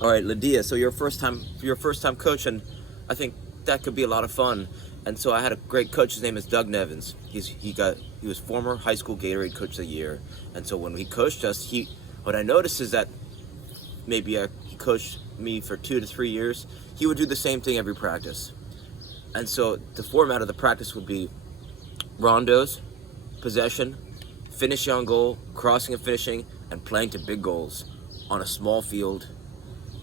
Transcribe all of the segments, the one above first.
All right, Lydia. So you're first time coach, and I think that could be a lot of fun. And so I had a great coach. His name is Doug Nevins. He was former high school Gatorade Coach of the Year. And so when he coached us, what I noticed is that he coached me for 2 to 3 years. He would do the same thing every practice. And so the format of the practice would be rondos, possession, finishing on goal, crossing and finishing, and playing to big goals on a small field,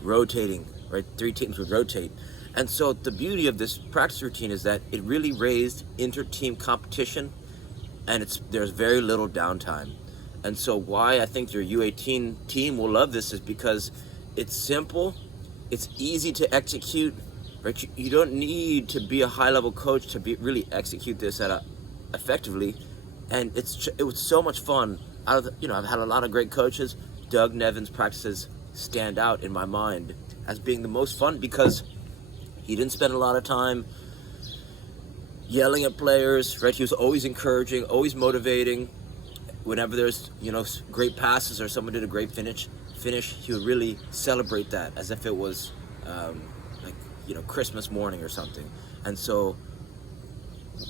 rotating, right? 3 teams would rotate. And so the beauty of this practice routine is that it really raised inter-team competition, and there's very little downtime. And so why I think your U18 team will love this is because it's simple, it's easy to execute, right? You don't need to be a high-level coach to really execute this effectively, and it was so much fun. I've had a lot of great coaches. Doug Nevins' practices stand out in my mind as being the most fun because he didn't spend a lot of time yelling at players, right? He was always encouraging, always motivating. Whenever there's great passes or someone did a great finish, he would really celebrate that as if it was Christmas morning or something. And so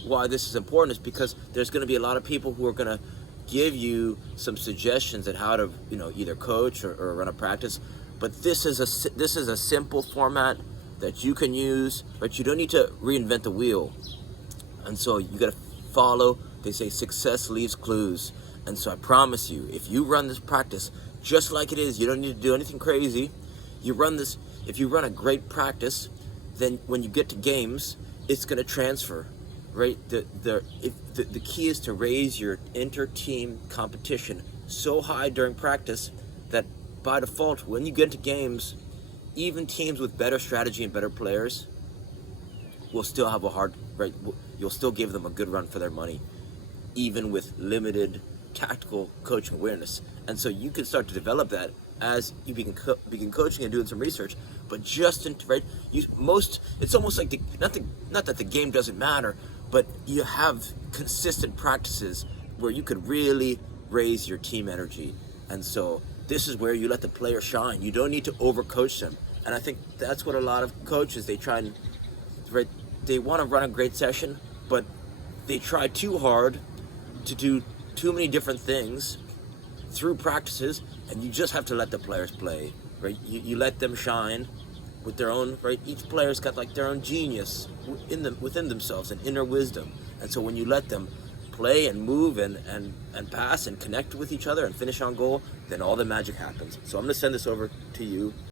why this is important is because there's going to be a lot of people who are going to give you some suggestions at how to either coach or run a practice. But this is a simple format that you can use, but you don't need to reinvent the wheel. And so you got to follow. They say success leaves clues. And so I promise you, if you run this practice just like it is, you don't need to do anything crazy. If you run a great practice, then when you get to games, it's going to transfer, right? The key is to raise your inter-team competition so high during practice that by default, when you get into games, even teams with better strategy and better players will still have you'll still give them a good run for their money, even with limited tactical coaching awareness. And so you can start to develop that as you begin coaching and doing some research. But it's almost like not that the game doesn't matter, but you have consistent practices where you could really raise your team energy. And so this is where you let the player shine. You don't need to overcoach them. And I think that's what a lot of coaches, they want to run a great session, but they try too hard to do too many different things through practices, and you just have to let the players play, right? You let them shine with their own, right? Each player's got their own genius within themselves and inner wisdom. And so when you let them play and move and pass and connect with each other and finish on goal, then all the magic happens. So I'm going to send this over to you.